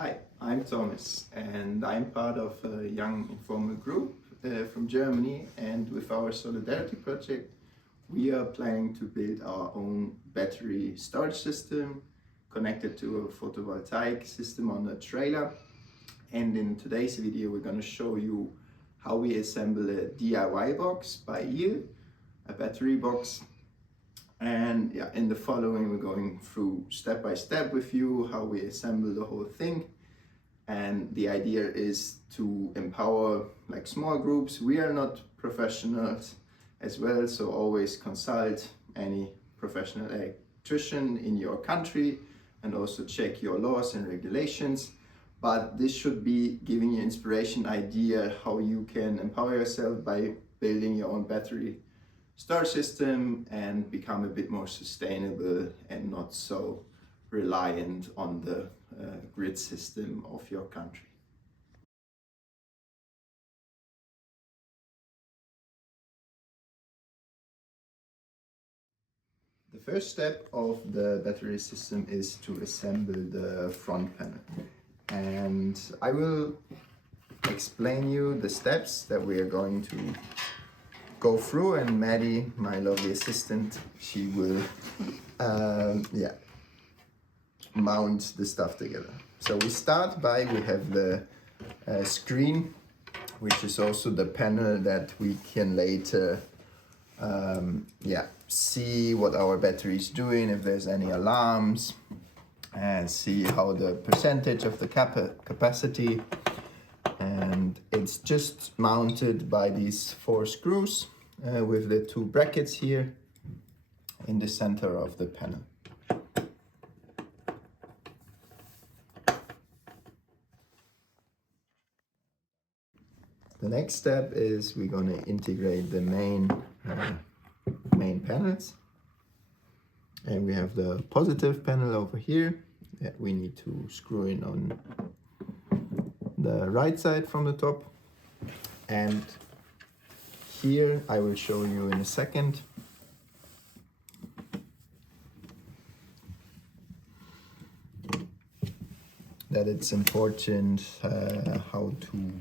Hi, I'm Thomas and I'm part of a young informal group from Germany, and with our Solidarity project we are planning to build our own battery storage system connected to a photovoltaic system on a trailer. And in today's video we're going to show you how we assemble a DIY box by EEL, a battery box. And yeah, in the following we're going through step by step with you how we assemble the whole thing. And the idea is to empower like small groups. We are not professionals as well, so always consult any professional electrician in your country and also check your laws and regulations. But this should be giving you inspiration, idea how you can empower yourself by building your own battery storage system and become a bit more sustainable and not so reliant on the grid system of your country. The first step of the battery system is to assemble the front panel, and I will explain you the steps that we are going to go through, and Maddie, my lovely assistant, she will mount the stuff together. So we start by, we have the screen, which is also the panel that we can later see what our battery is doing, if there's any alarms, and see how the percentage of the capacity. And it's just mounted by these 4 screws with the 2 brackets here in the center of the panel. The next step is we're going to integrate the main panels, and we have the positive panel over here that we need to screw in on the right side from the top, and here I will show you in a second that it's important how to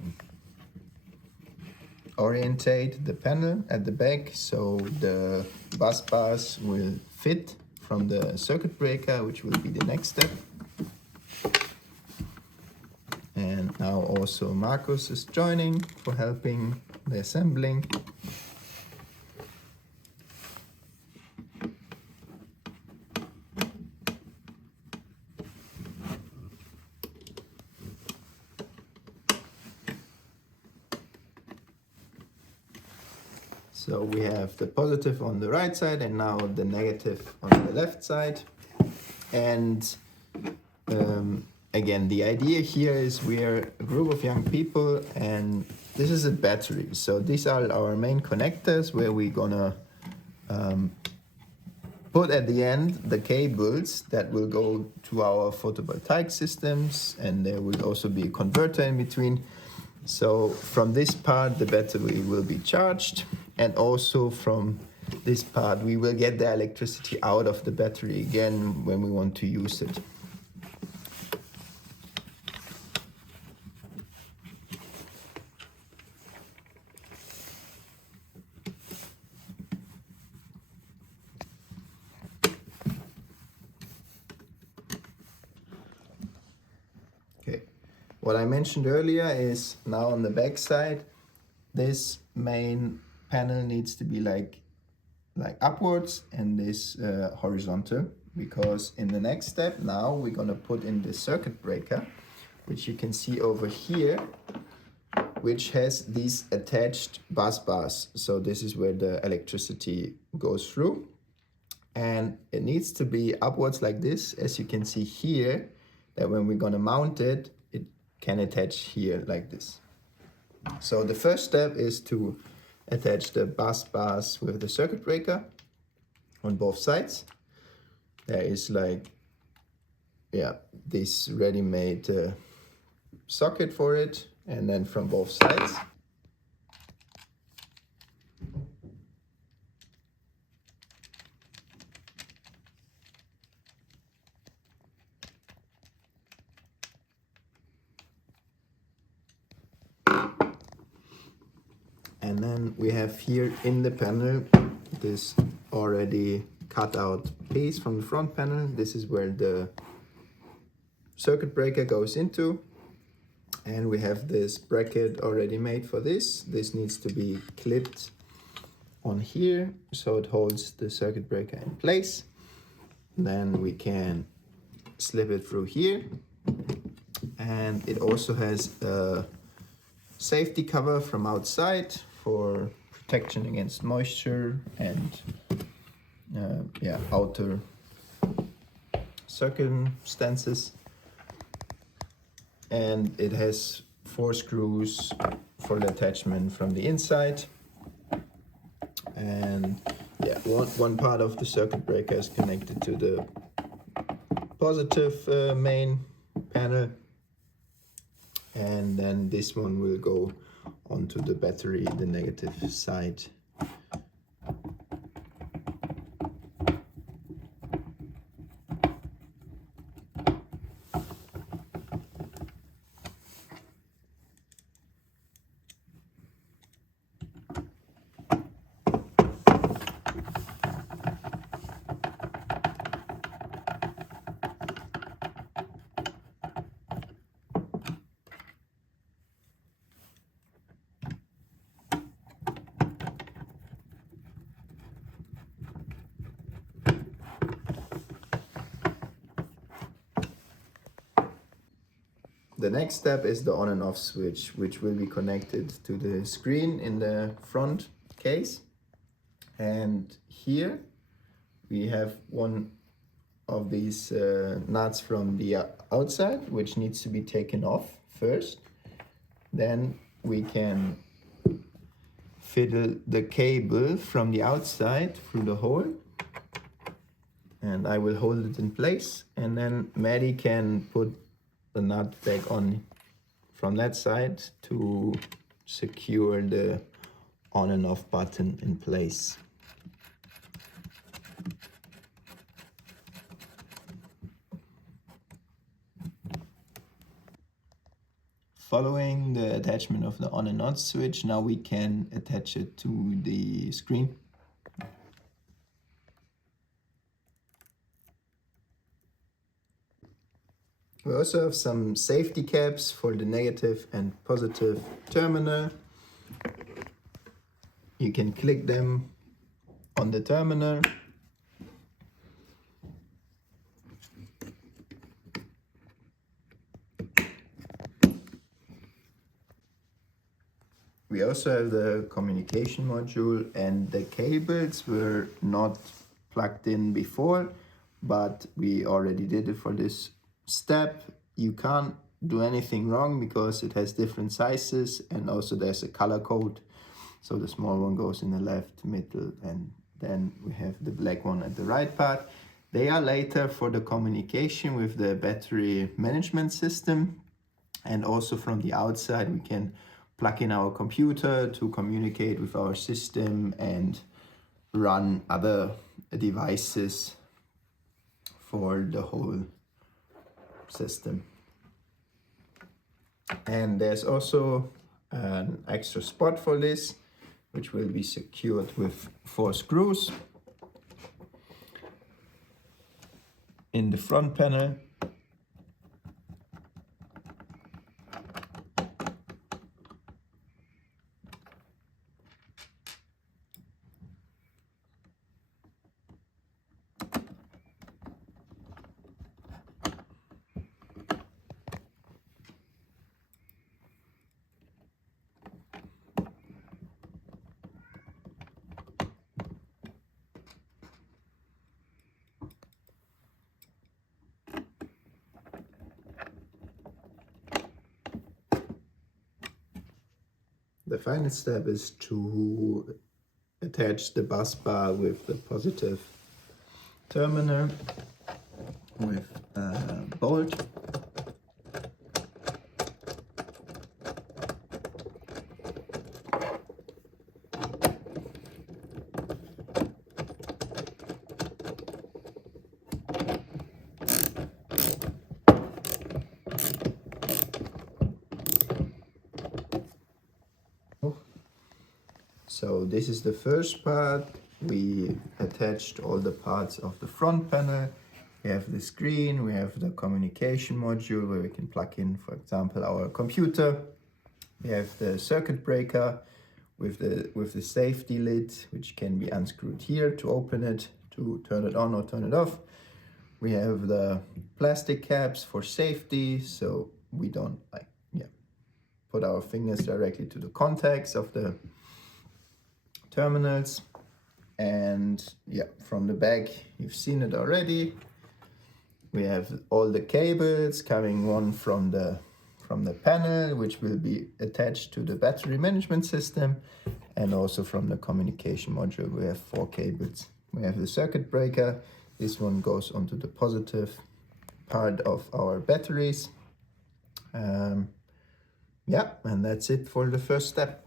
orientate the panel at the back so the bus bars will fit from the circuit breaker, which will be the next step. And now also Marcus is joining for helping the assembling. So we have the positive on the right side and now the negative on the left side. And again, the idea here is we are a group of young people and this is a battery. So these are our main connectors where we're gonna put at the end the cables that will go to our photovoltaic systems, and there will also be a converter in between. So from this part the battery will be charged, and also from this part we will get the electricity out of the battery again when we want to use it. Okay, what I mentioned earlier is now on the back side, this main panel needs to be like upwards and this horizontal, because in the next step now we're gonna put in the circuit breaker, which you can see over here, which has these attached bus bars. So this is where the electricity goes through, and it needs to be upwards like this, as you can see here, that when we're gonna mount it, it can attach here like this. So the first step is to attach the bus bars with the circuit breaker on both sides. There is this ready-made socket for it, and then from both sides. And then we have here in the panel this already cut out piece from the front panel. This is where the circuit breaker goes into. And we have this bracket already made for this. This needs to be clipped on here so it holds the circuit breaker in place. Then we can slip it through here. And it also has a safety cover from outside for protection against moisture and outer circumstances. And it has 4 screws for the attachment from the inside. And yeah, one part of the circuit breaker is connected to the positive main panel. And then this one will go onto the battery, the negative side. The next step is the on and off switch, which will be connected to the screen in the front case. And here we have one of these nuts from the outside, which needs to be taken off first. Then we can fiddle the cable from the outside through the hole. And I will hold it in place, and then Maddie can put the nut back on from that side to secure the on and off button in place. Following the attachment of the on and off switch, now we can attach it to the screen. We also have some safety caps for the negative and positive terminal. You can click them on the terminal. We also have the communication module, and the cables were not plugged in before, but we already did it for this step. You can't do anything wrong because it has different sizes, and also there's a color code. So the small one goes in the left, middle, and then we have the black one at the right part. They are later for the communication with the battery management system, and also from the outside we can plug in our computer to communicate with our system and run other devices for the whole system. And there's also an extra spot for this, which will be secured with 4 screws in the front panel. The final step is to attach the bus bar with the positive terminal with a bolt. So this is the first part. We attached all the parts of the front panel. We have the screen, we have the communication module where we can plug in, for example, our computer. We have the circuit breaker with the safety lid, which can be unscrewed here to open it, to turn it on or turn it off. We have the plastic caps for safety, so we don't put our fingers directly to the contacts of the terminals. And from the back, you've seen it already. We have all the cables coming, one from the panel, which will be attached to the battery management system, and also from the communication module. We have 4 cables. We have the circuit breaker. This one goes onto the positive part of our batteries. And that's it for the first step.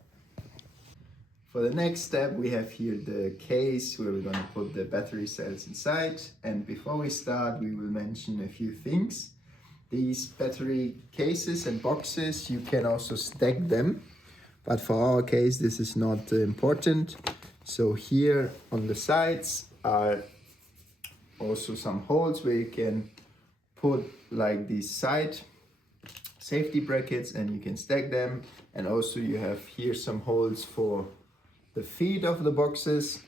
For the next step, we have here the case where we're going to put the battery cells inside. And before we start, we will mention a few things. These battery cases and boxes, you can also stack them. But for our case, this is not important. So here on the sides are also some holes where you can put like these side safety brackets and you can stack them. And also you have here some holes for the feet of the boxes.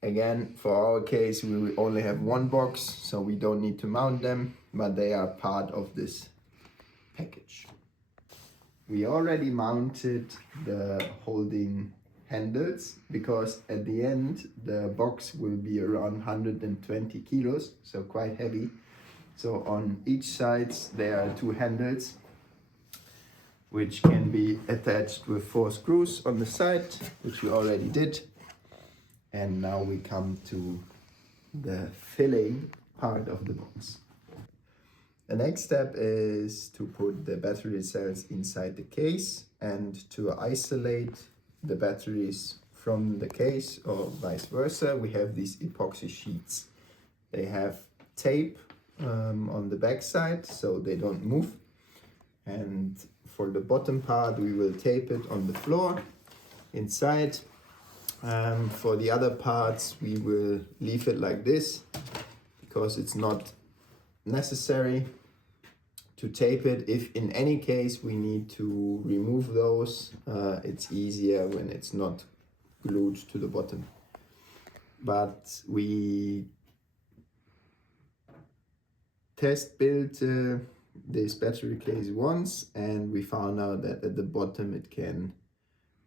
Again, for our case, we will only have one box, so we don't need to mount them, but they are part of this package. We already mounted the holding handles because at the end the box will be around 120 kilos, so quite heavy. So on each side there are 2 handles which can be attached with 4 screws on the side, which we already did. And now we come to the filling part of the box. The next step is to put the battery cells inside the case and to isolate the batteries from the case or vice versa. We have these epoxy sheets. They have tape on the back side so they don't move. And for the bottom part, we will tape it on the floor inside. For the other parts, we will leave it like this because it's not necessary to tape it. If in any case we need to remove those, it's easier when it's not glued to the bottom. But we test built this battery case once and we found out that at the bottom it can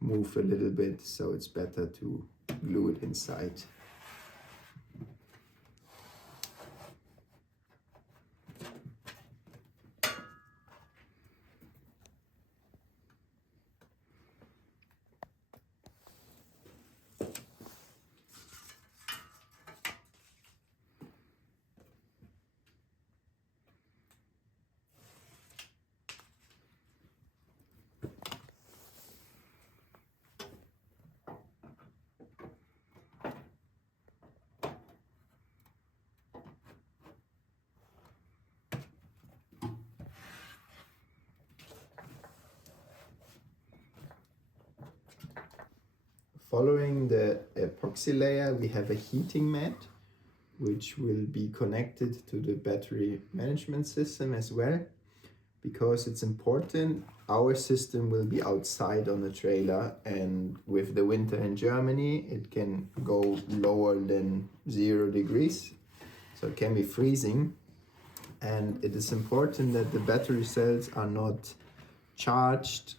move a little bit, so it's better to glue it inside. Following the epoxy layer, we have a heating mat, which will be connected to the battery management system as well. Because it's important, our system will be outside on the trailer, and with the winter in Germany, it can go lower than 0 degrees. So it can be freezing. And it is important that the battery cells are not charged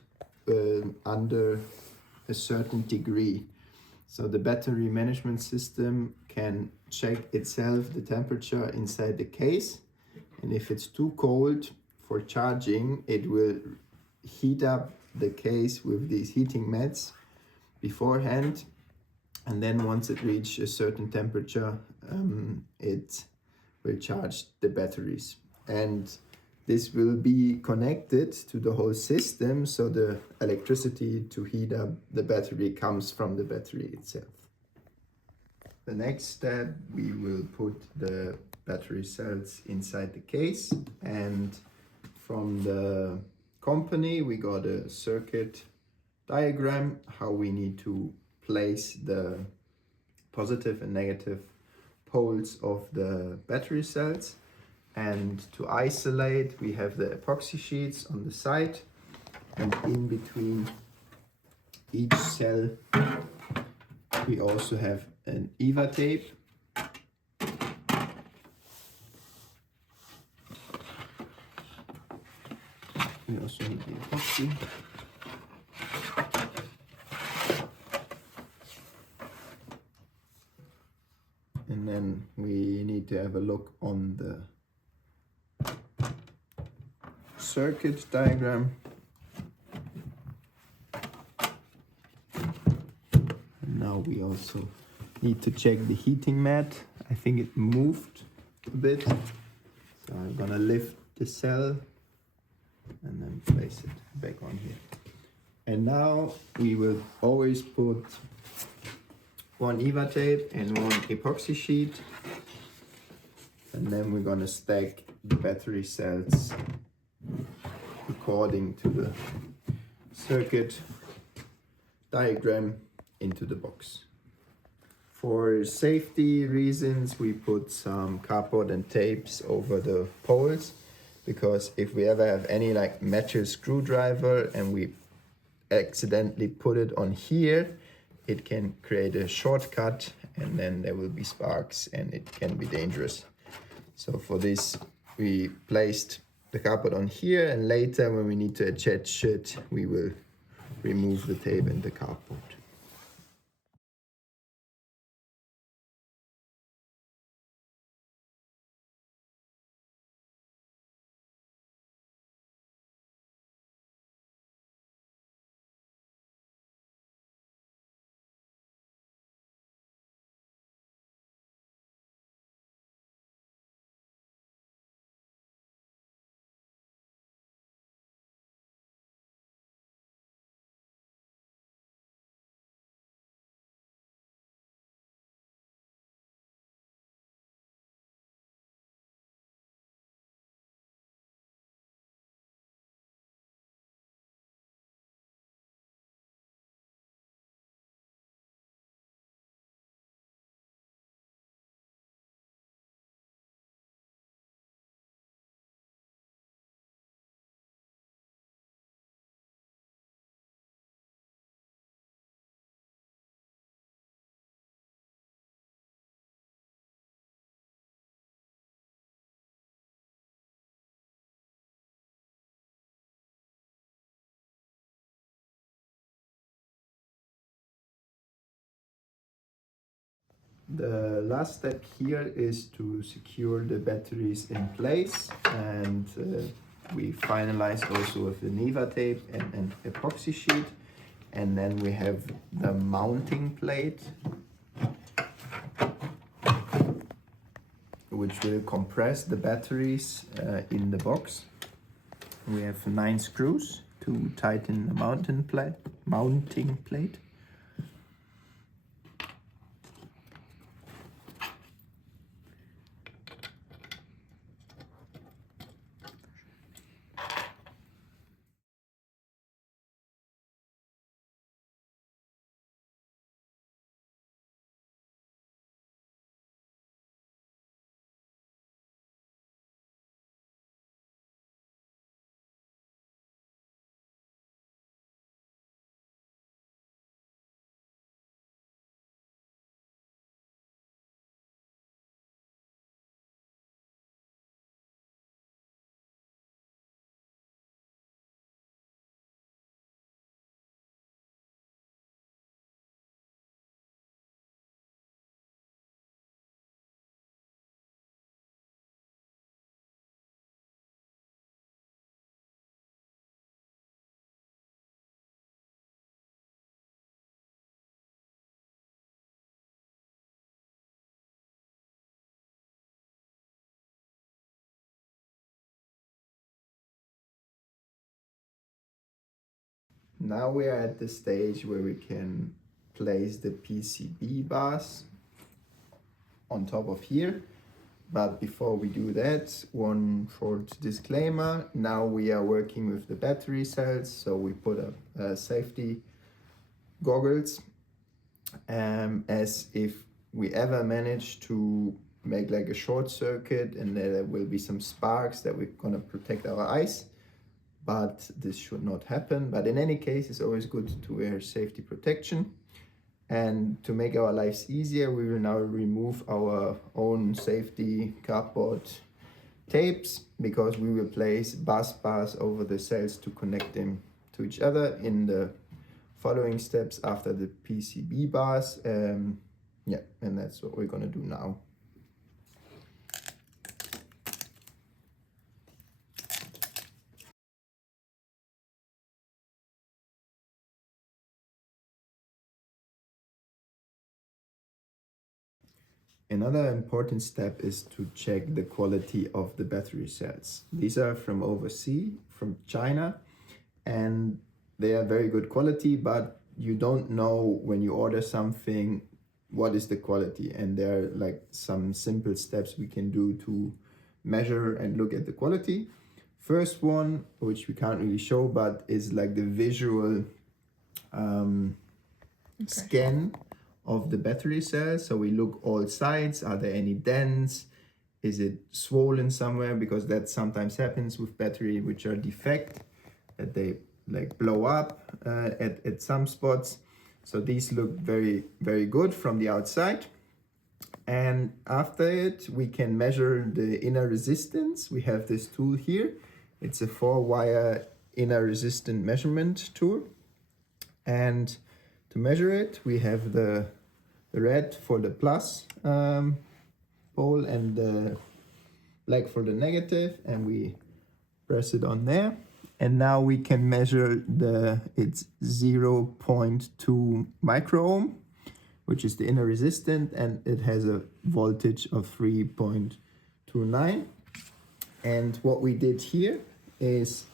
under a certain degree. So the battery management system can check itself the temperature inside the case, and if it's too cold for charging, it will heat up the case with these heating mats beforehand, and then once it reaches a certain temperature, it will charge the batteries. And this will be connected to the whole system, so the electricity to heat up the battery comes from the battery itself. The next step, we will put the battery cells inside the case, and from the company we got a circuit diagram how we need to place the positive and negative poles of the battery cells. And to isolate, we have the epoxy sheets on the side, and in between each cell we also have an EVA tape. We also need the epoxy. And then we need to have a look on the circuit diagram. And now we also need to check the heating mat. I think it moved a bit. So I'm gonna lift the cell and then place it back on here. And now we will always put one EVA tape and one epoxy sheet, and then we're gonna stack the battery cells according to the circuit diagram into the box. For safety reasons, we put some cardboard and tapes over the poles, because if we ever have any like metal screwdriver and we accidentally put it on here, it can create a shortcut and then there will be sparks and it can be dangerous. So for this we placed the cardboard on here, and later when we need to attach it, we will remove the tape and the cardboard. The last step here is to secure the batteries in place, and we finalized also with the EVA tape and an epoxy sheet. And then we have the mounting plate, which will compress the batteries in the box. We have 9 screws to tighten the mounting plate. Now we are at the stage where we can place the PCB bars on top of here. But before we do that, one short disclaimer. Now we are working with the battery cells, so we put a safety goggles, as if we ever manage to make like a short circuit and there will be some sparks, that we're gonna protect our eyes, but this should not happen. But in any case, it's always good to wear safety protection. And to make our lives easier, we will now remove our own safety cardboard tapes, because we will place bus bars over the cells to connect them to each other in the following steps after the PCB bars. Yeah, and that's what we're gonna do now. Another important step is to check the quality of the battery cells. These are from overseas, from China, and they are very good quality, but you don't know when you order something what is the quality. And there are like some simple steps we can do to measure and look at the quality. First one, which we can't really show, but is like the visual scan of the battery cells. So we look all sides. Are there any dents? Is it swollen somewhere? Because that sometimes happens with battery which are defect, that they like blow up at some spots. So these look very, very good from the outside. And after it, we can measure the inner resistance. We have this tool here. It's a 4-wire inner resistance measurement tool. And to measure it, we have the red for the plus pole and the black for the negative, and we press it on there. And now we can measure it's 0.2 microohm, which is the inner resistance, and it has a voltage of 3.29. And what we did here is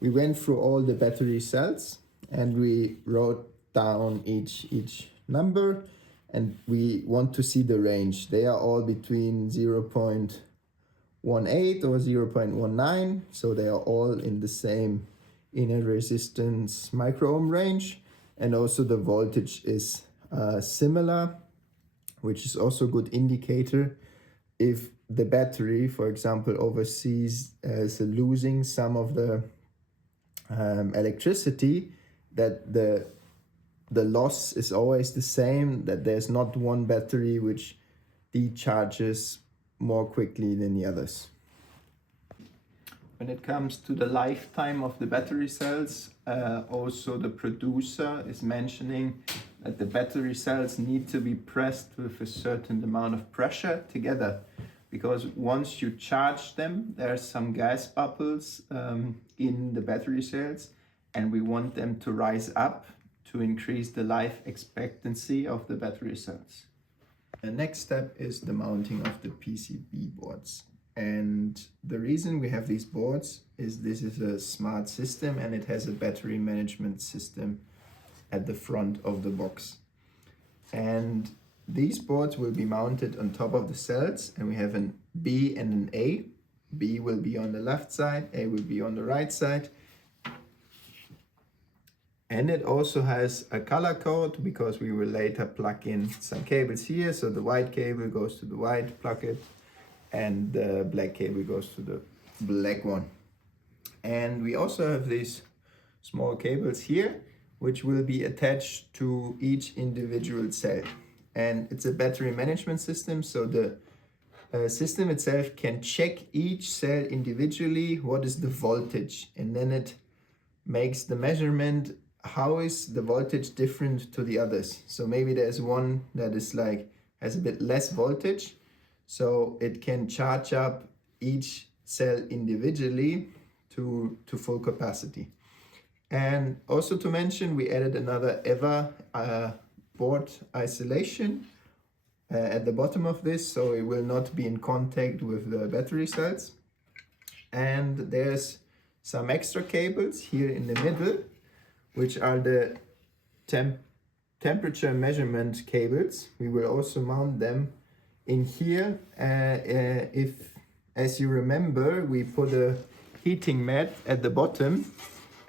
we went through all the battery cells and we wrote down each number, and we want to see the range. They are all between 0.18 or 0.19, so they are all in the same inner resistance microohm range, and also the voltage is similar, which is also a good indicator if the battery, for example, overseas is losing some of the electricity, that the loss is always the same, that there's not one battery which decharges more quickly than the others. When it comes to the lifetime of the battery cells, also the producer is mentioning that the battery cells need to be pressed with a certain amount of pressure together, because once you charge them, there's some gas bubbles in the battery cells, and we want them to rise up to increase the life expectancy of the battery cells. The next step is the mounting of the PCB boards. And the reason we have these boards is this is a smart system, and it has a battery management system at the front of the box. And these boards will be mounted on top of the cells, and we have an B and an A. B will be on the left side, A will be on the right side. And it also has a color code, because we will later plug in some cables here. So the white cable goes to the white plug-in, and the black cable goes to the black one. And we also have these small cables here, which will be attached to each individual cell. And it's a battery management system, so the system itself can check each cell individually, what is the voltage, and then it makes the measurement, how is the voltage different to the others. So maybe there's one that is like has a bit less voltage, so it can charge up each cell individually to full capacity. And also to mention, we added another EVA board isolation at the bottom of this, so it will not be in contact with the battery cells. And there's some extra cables here in the middle, which are the temperature measurement cables. We will also mount them in here. If, as you remember, we put a heating mat at the bottom,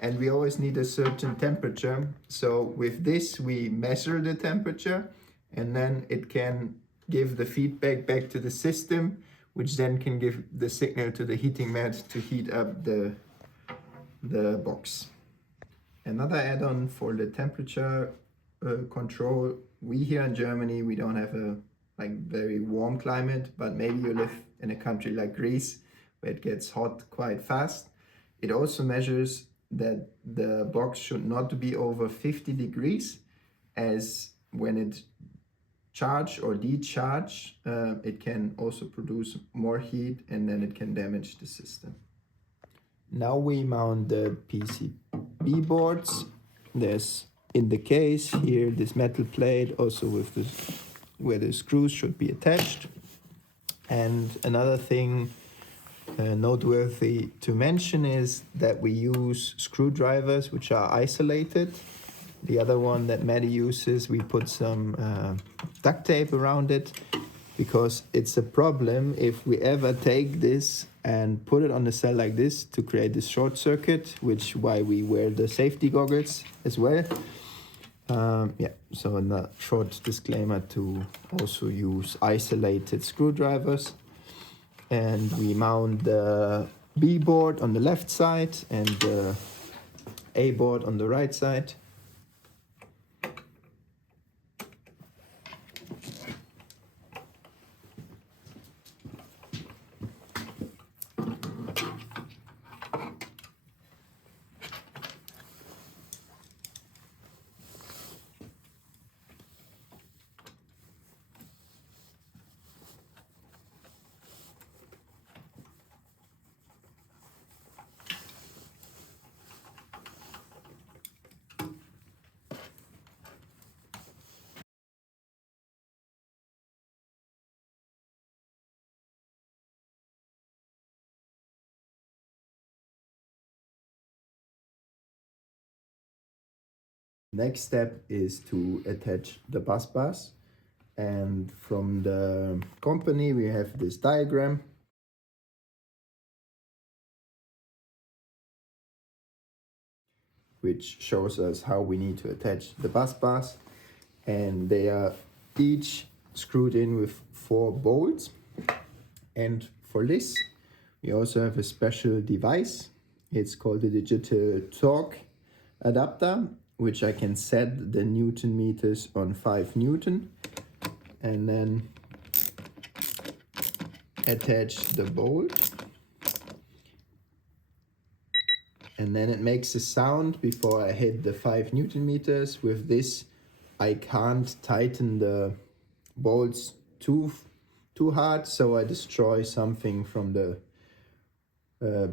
and we always need a certain temperature. So with this, we measure the temperature, and then it can give the feedback back to the system, which then can give the signal to the heating mat to heat up the box. Another add-on for the temperature control, we here in Germany, we don't have a very warm climate, but maybe you live in a country like Greece where it gets hot quite fast. It also measures that the box should not be over 50 degrees, as when it charge or decharge, it can also produce more heat, and then it can damage the system. Now we mount the PCB boards. There's in the case here this metal plate also with this where the screws should be attached. And another thing noteworthy to mention is that we use screwdrivers which are isolated. The other one that Maddie uses, we put some duct tape around it, because it's a problem if we ever take this and put it on the cell like this to create this short circuit, which why we wear the safety goggles as well. So a short disclaimer to also use isolated screwdrivers. And we mount the B board on the left side and the A board on the right side. Next step is to attach the bus bars, and from the company we have this diagram which shows us how we need to attach the bus bars, and they are each screwed in with 4 bolts. And for this we also have a special device. It's called the digital torque adapter, which I can set the Newton meters on 5 Newton, and then attach the bolt, and then it makes a sound before I hit the 5 Newton meters. With this I can't tighten the bolts too hard, so I destroy something from the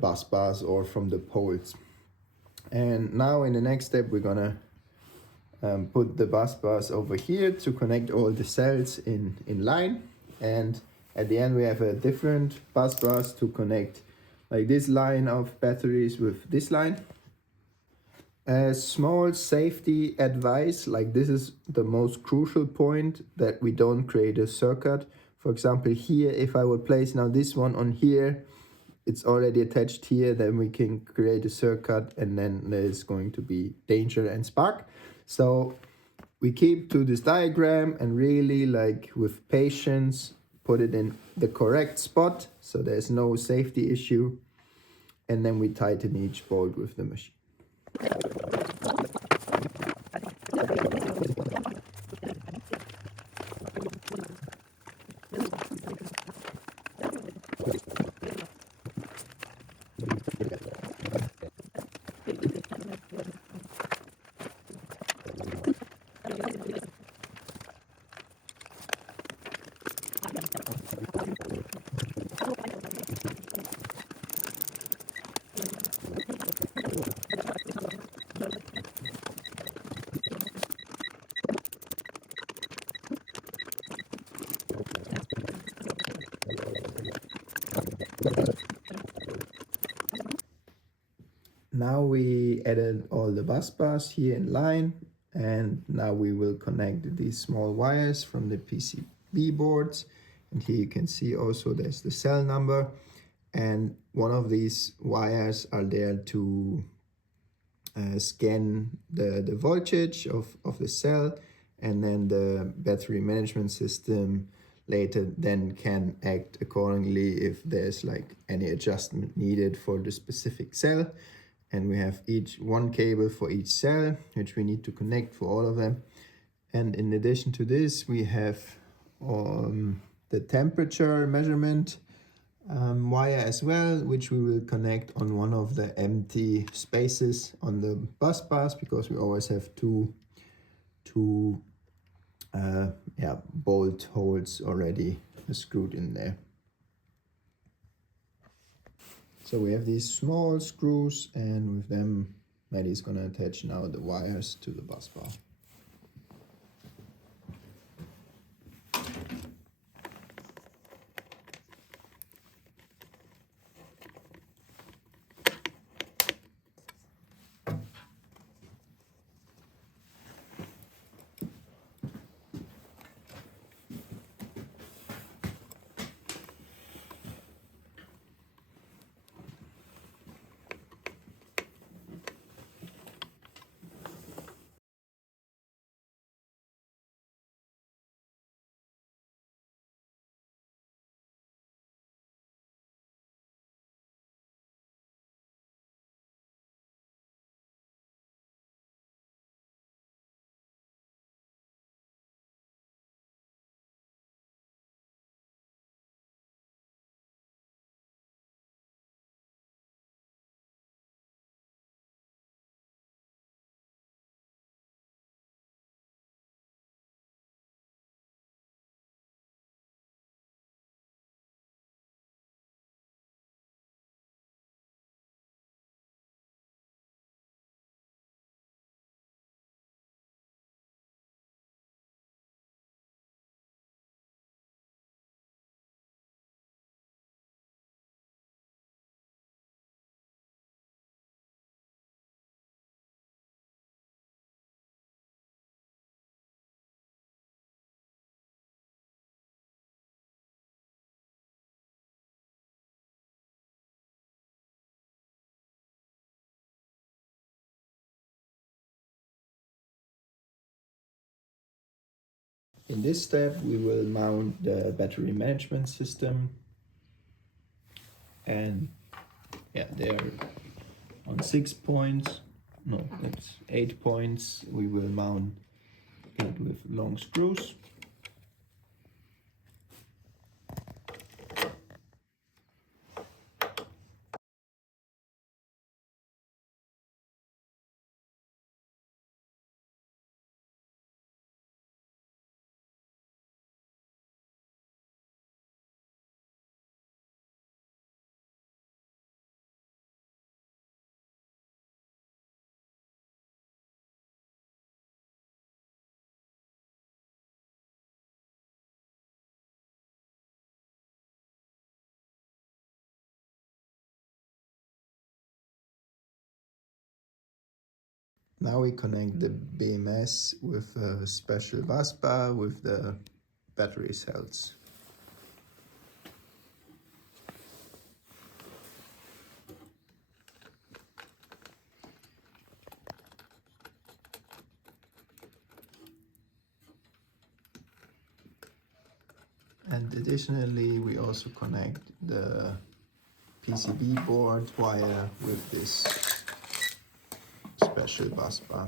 bus bars or from the poles. And now in the next step we're gonna put the bus bars over here to connect all the cells in line, and at the end we have a different bus bars to connect like this line of batteries with this line. A small safety advice, like this is the most crucial point, that we don't create a circuit. For example here, if I would place now this one on here, it's already attached here, then we can create a circuit and then there's going to be danger and spark. So we keep to this diagram and really with patience put it in the correct spot so there's no safety issue, and then we tighten each bolt with the machine. Now we added all the bus bars here in line, and now we will connect these small wires from the PCB boards. And here you can see also there's the cell number, and one of these wires are there to scan the voltage of the cell, and then the battery management system later then can act accordingly if there's like any adjustment needed for the specific cell. And we have one cable for each cell, which we need to connect for all of them. And in addition to this, we have the temperature measurement wire as well, which we will connect on one of the empty spaces on the bus bars, because we always have two bolt holes already screwed in there. So we have these small screws, and with them Maddie's gonna attach now the wires to the bus bar. In this step, we will mount the battery management system, and they're on 6 points. No, that's 8 points. We will mount it with long screws. Now we connect the BMS with a special bus bar with the battery cells. And additionally, we also connect the PCB board wire with this special bus bar.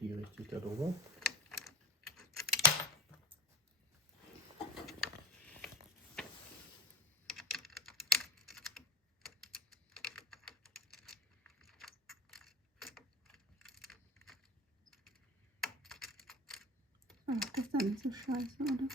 Die richtig darüber. Aber das ist dann nicht so scheiße, oder?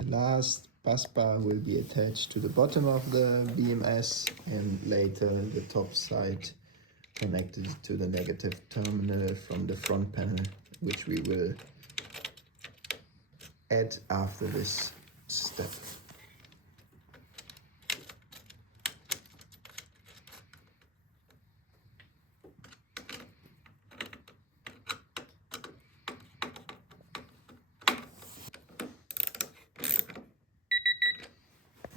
The last bus bar will be attached to the bottom of the BMS and later the top side connected to the negative terminal from the front panel, which we will add after this step.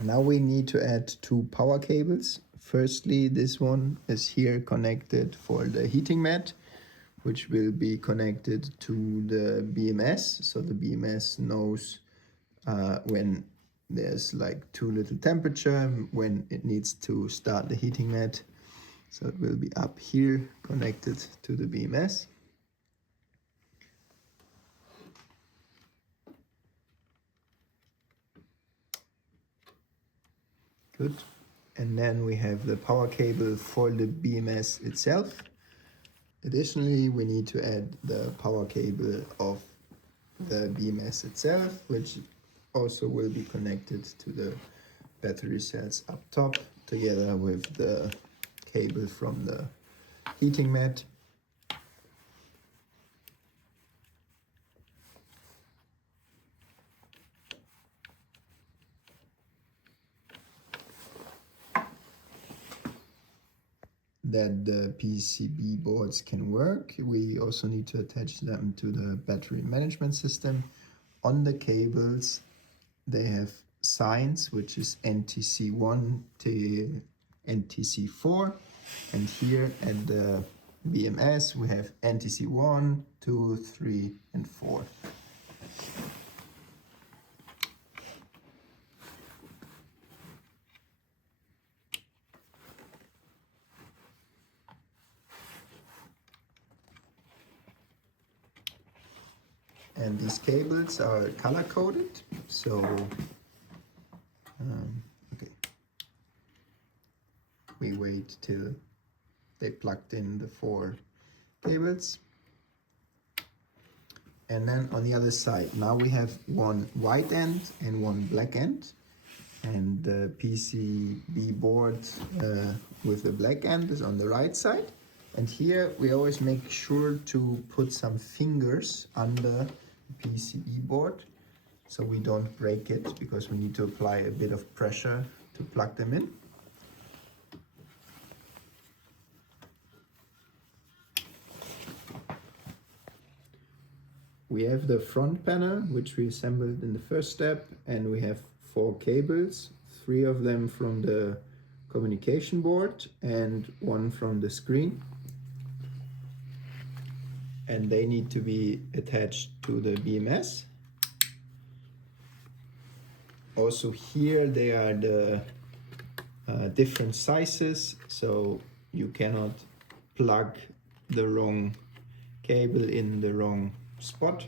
Now we need to add two power cables. Firstly, this one is here connected for the heating mat, which will be connected to the BMS. So the BMS knows when there's like too little temperature, when it needs to start the heating mat. So it will be up here connected to the BMS. Good. And then we have the power cable for the BMS itself. Additionally, we need to add the power cable of the BMS itself, which also will be connected to the battery cells up top, together with the cable from the heating mat. That the PCB boards can work, we also need to attach them to the battery management system. On the cables, they have signs, which is NTC1 to NTC4, and here at the BMS we have NTC1, 2, 3 and 4. And these cables are color coded, so okay, we wait till they plugged in the 4 cables. And then on the other side, now we have one white end and one black end, and the PCB board with the black end is on the right side. And here we always make sure to put some fingers under the PCB board so we don't break it, because we need to apply a bit of pressure to plug them in. We have the front panel, which we assembled in the first step, and we have 4 cables, 3 of them from the communication board and 1 from the screen. And they need to be attached to the BMS. Also here they are the different sizes, so you cannot plug the wrong cable in the wrong spot.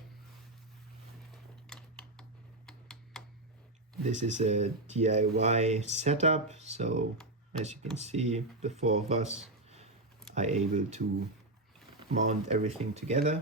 This is a DIY setup, so as you can see, the 4 of us are able to mount everything together.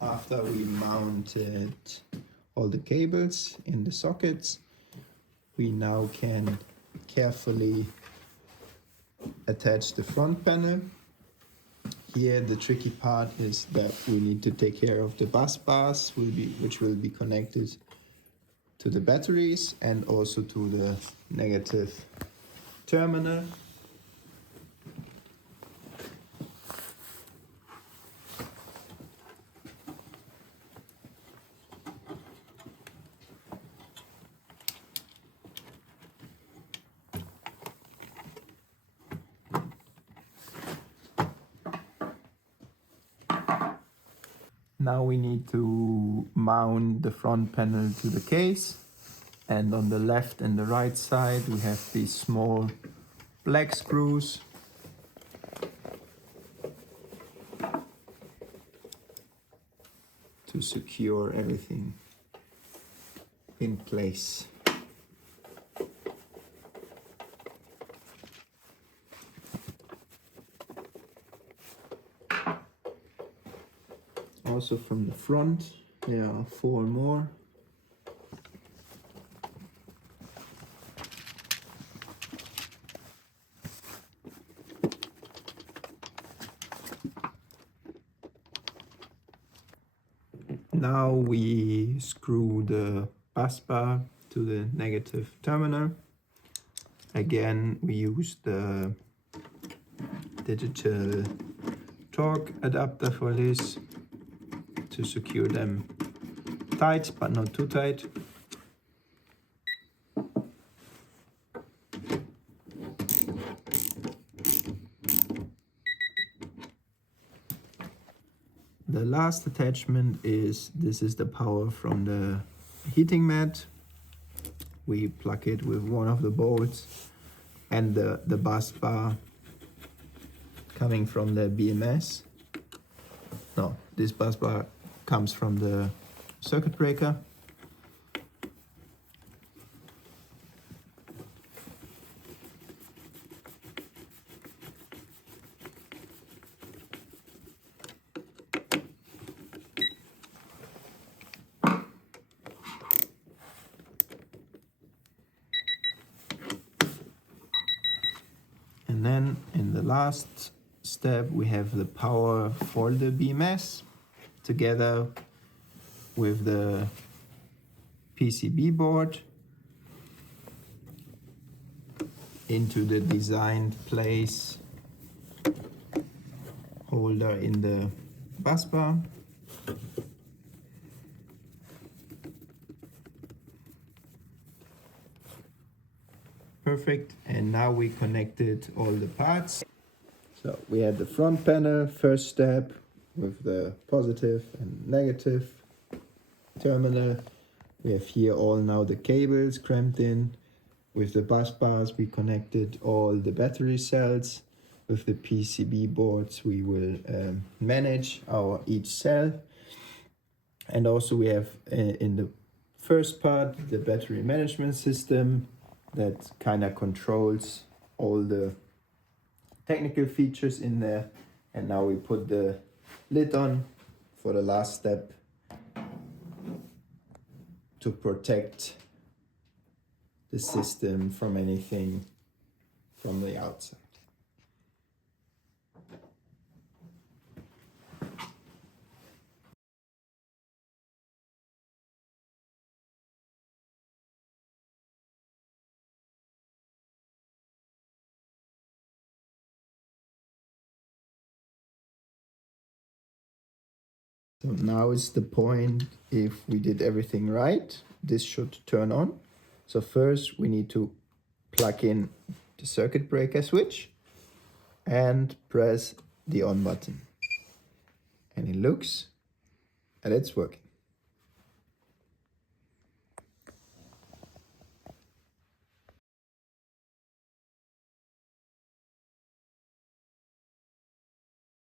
After we mounted all the cables in the sockets, we now can carefully attach the front panel. Here the tricky part is that we need to take care of the bus bars which will be connected to the batteries and also to the negative terminal. Now we need to mount the front panel to the case, and on the left and the right side we have these small black screws to secure everything in place. Also from the front there are 4 more. Now we screw the bus bar to the negative terminal. Again, we use the digital torque adapter for this to secure them tight, but not too tight. The last attachment is, this is the power from the heating mat. We plug it with one of the bolts, and the bus bar coming from the BMS. No, this bus bar comes from the circuit breaker. And then in the last step we have the power for the BMS together with the PCB board into the designed place holder in the bus bar. Perfect, and now we connected all the parts. So we had the front panel, first step with the positive and negative terminal. We have here all now the cables cramped in. With the bus bars we connected all the battery cells. With the PCB boards we will manage our each cell. And also we have in the first part the battery management system that kind of controls all the technical features in there. And now we put the lid on for the last step to protect the system from anything from the outside. So now is the point, if we did everything right, this should turn on. So first we need to plug in the circuit breaker switch and press the on button. And it looks that it's working.